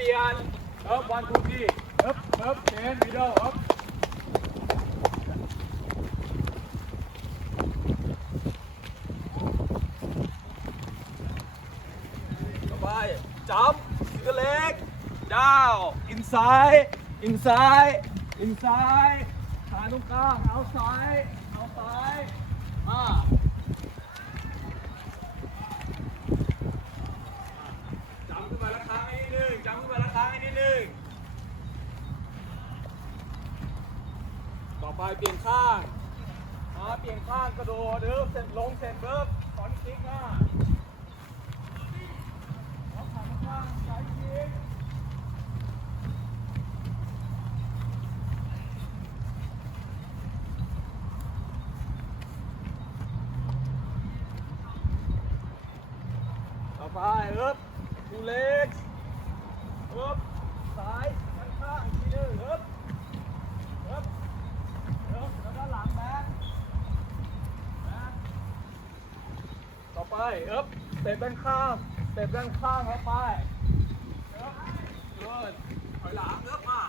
ปลี่ยนเอิบวันทูทีเอิบเอิบเชนมิดเดิลเอิบต่อไปจับซิกเล็กดาวอินไซด์อินไซด์อินไซด์ขาตรงกลางเอาซ้ายเอาซ้ายอ่า จำขึ้นมาแล้วค้างให้นิดนึงจำขึ้นมาแล้วค้างให้นิดนึง ต่ อไปเปลี่ยนข้างมาเปลี่ยนข้างกระโดดเดิมเสร็จลงเสร็จเบิบถอนคลิกหน้าเอาขาข้างซ้ซิกต่อไปเอิบดูเล็กเอิบซ้ายข้างข้างทีนึงเอิบเอิบเอิบแล้วด้านหลังแบนแบนต่อไป เอิบเตะด้านข้างเตะด้านข้างเข้าไปเอิบเดินถอยหลังเอิบมา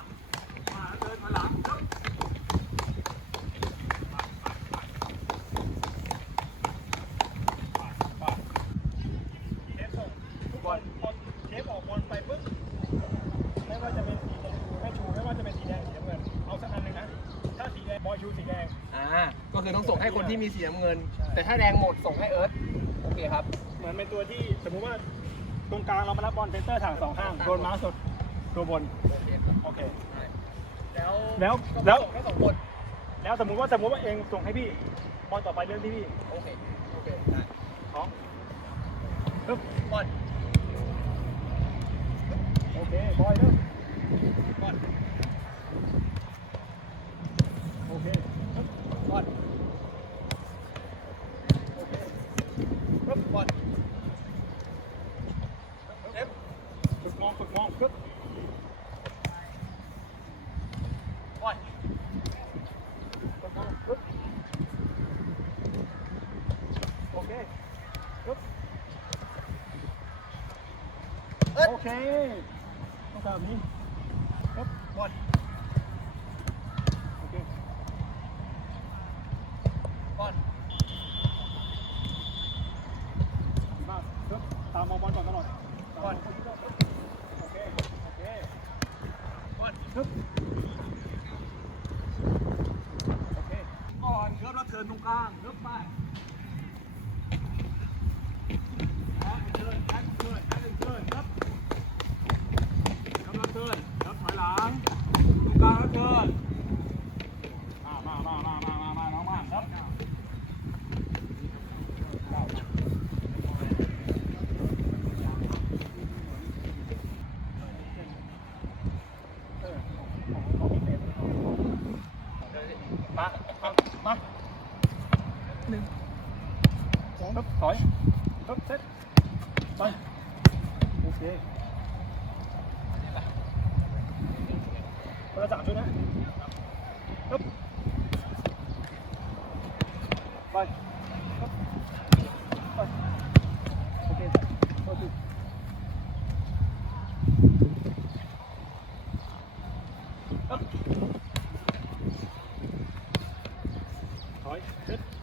มาเดินถอยหลังเอิบเทปส่งทุกคนพอเทปออกบอลไปปุ๊บไม่ว่าจะเป็นสีแดงไม่ชูไม่ว่าจะเป็นสีแดงสีน้ำเงินเอาสักอันหนึ่งนะถ้าสีแดงบอยชูสีแดงอ่าก็คือต้องส่งให้คนที่มีสีน้ำเงิน แต่ถ้าแดงหมดส่งให้เอิร์ธ โอเคครับ เหมือนเป็นตัวที่สมมุติว่าตรงกลางเรามารับบอลเซนเตอร์ทางสองข้างโดนม้าสดตัวบนโอเคครับโอเคแล้วแล้วแล้วส่งให้สองคนแล้วสมมุติว่าสมมุติว่าเองส่งให้พี่บอลต่อไปเรื่องที่พี่โอเคโอเคได้ของปึ๊บบอลโอเคบอยเริ่มบอล โอเคปึ๊บบ อล โอเค ปึ๊บบอลเล็บ ฝึกมองฝึกมองปึ๊บบ อล ฝึกมองปึ๊บโอเคปึ๊บ เอิร์ธ โอเคต้องการแบบนี้ปึ๊บบอลโอเคบอลดีมากปึ๊บตามมองบอลก่อนตลอดบอลโอเคโอเคบอลปึ๊บโอเคก่อนครับแล้วเทิร์นตรงกลางเลิกไปแอคเทิร์นแอคเทิร์นแอคเทิร์นครับครับแล้วเทิร์นครับถอยหลังตรงกลางแล้วเทิร์นมามามามามามามาน้องมาครับ มามามาหนึ่งสองครับถอยครับเซ็ตไปโอเคคนละสามชุดนะครับไปครับไปโอเคโอเคครับ ถอ